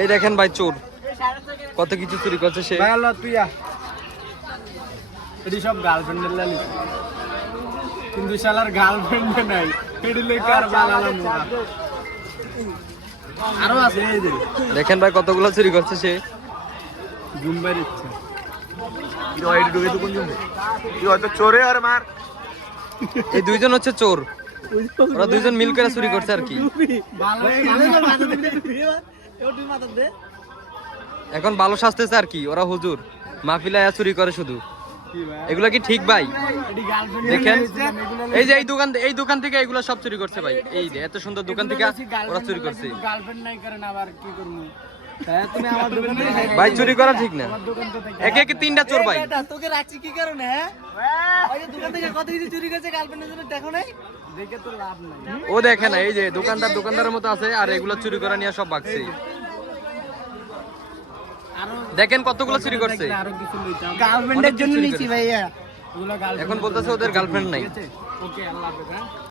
এই দেখেন ভাই চোর কত কিছু চুরি করছে সে। ভাই আল্লাহ তুই এটি সব গার্লফ্রেন্ডের লালি, কিন্তু শালার গার্লফ্রেন্ড নাই, এটি লই কার বালালাম না। আরো আছে এই যে দেখেন ভাই কতগুলো চুরি করছে সে। জুম্বার ইচ্ছে চোরে আর মার। এই দুইজন হচ্ছে চোর, ওরা দুইজন মিল করে চুরি করছে আর কি। এখন ভালো শাস্তেছে আর কি, ওরা হুজুর মাহফিলে আয়া চুরি করে শুধু। এগুলা কি ঠিক ভাই? দেখেন এই যে এই দোকান থেকে এগুলো সব চুরি করছে ভাই। এই যে এত সুন্দর দোকান থেকে ওরা চুরি করছে। গার্লফ্রেন্ড নাই করেন আবার কি করব? তুমি আমার দোকানে ভাই চুরি করা ঠিক না, একে একে তিনটা চোর ভাই। তোকে রাখছি কি কারণে? হ্যাঁ ওই দোকান থেকে কত কিছু চুরি করেছে গার্লফ্রেন্ডের জন্য, দেখো নাই? দেখে তো লাভ নাই। ও দেখে না, এই যে দোকানদারের মতো আছে আর এগুলো চুরি করা নিয়ে সব ভাগছে। দেখেন কতগুলো চুরি করছে। গার্লফ্রেন্ডের জন্য নিছি ভাইয়া। এখন বলতেছে ওদের গার্লফ্রেন্ড নাই। ওকে আল্লাহ হাফেজ।